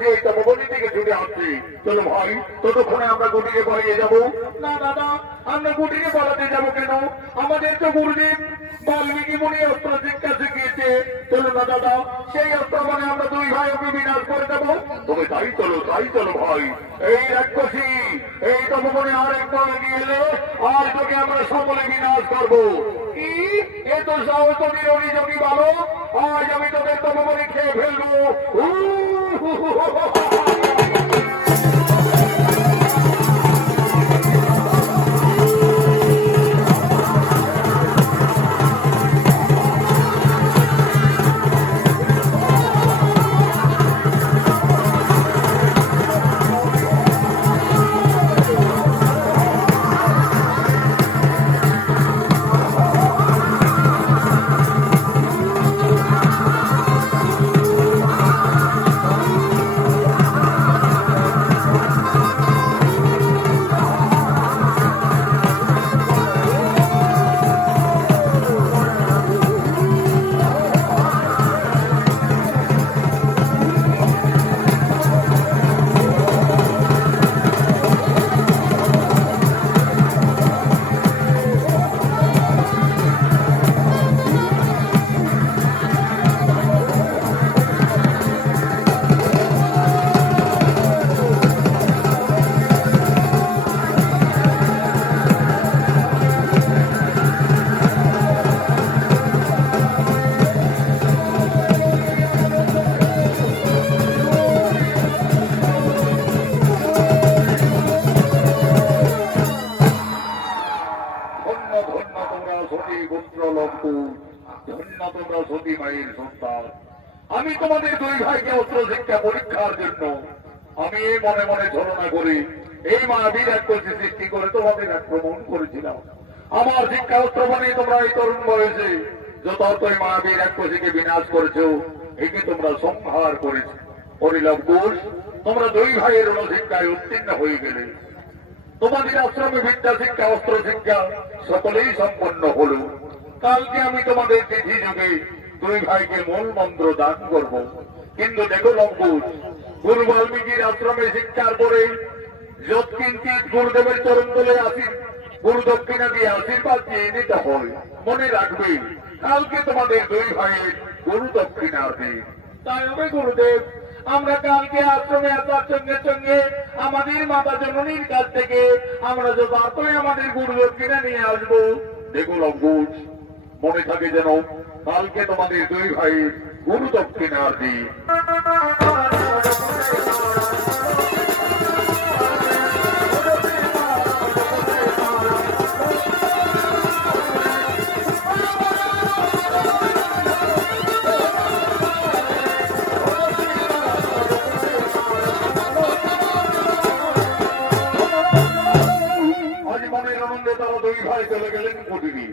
যে এই তপবনি থেকে ছুটে আসছি চলো ভাই, ততক্ষণে আমরা গুটিকে পালিয়ে যাব। না, দাদা, আমরা গুটিকে পালাতে যাব কেন? আমাদের তো গুরুদেব বাল্মীকি মুনি অস্ত্র শিক্ষা শিখিয়েছে। চলো না, দাদা, সেই অস্ত্র মানে আমরা দুই ভাই ওকে বিনাশ করে দেবো। তবে তাই চলো তাই চলো ভাই। এই রাক্ষসী, এই তপবনে আর একবার এগিয়ে এলে আর তোকে আমরা সকলে বিনাশ করব। কি? এ তো সাহস সাহসী অভিযোগী ভালো। আজ আমি তোদের তপবনে খেয়ে ফেলব। গোত্র মায়ের সন্তান। আমি তোমাদের দুই ভাইকে অস্ত্র শিক্ষা পরীক্ষার জন্য আমি মনে মনে ছলনা করে এই মায়াবীর এক কলসি সৃষ্টি করে তোমাদের আক্রমণ করেছিলাম। আমার শিক্ষা অস্ত্র মানে তোমরা এই তরুণ বয়সে যথার্থ এই মায়াবীর এক কলসিকে বিনাশ করেছ, একে তোমরা সংহার করেছ। পরিলাভ দোষ তোমরা দুই ভাইয়ের শিক্ষায় উত্তীর্ণ হয়ে গেলে। তোমাদের আশ্রমে বিদ্যা শিক্ষা, অস্ত্র শিক্ষা, সকলেই সম্পন্ন হলো। কালকে আমি তোমাদের তিথি যুগে দুই ভাইকে মূল মন্ত্র দান করব। কিন্তু দেখো লঙ্কুশ গুরু বাল্মীকির আশ্রমে শিক্ষার পরে যৎকিঞ্চিত গুরুদেবের চরণ তলে আসি, গুরু দক্ষিণা দিয়ে আশীর্বাদ দিয়ে নিতে হয়। মনে রাখবে, কালকে তোমাদের দুই ভাইয়ের গুরু দক্ষিণা আছে। তাই হবে গুরুদেব আমরা কালকে আশ্রমে আসার সঙ্গে সঙ্গে আমাদের মাতা জননীর কাছ থেকে আমরা যে বার্তায় আমাদের গুরু কিনে নিয়ে আসব। দেখুন অঙ্কুশ, মনে থাকে যেন কালকে তোমাদের দুই ভাই গুরু দক্ষিণা দিন চলে গেলেন কুটিরে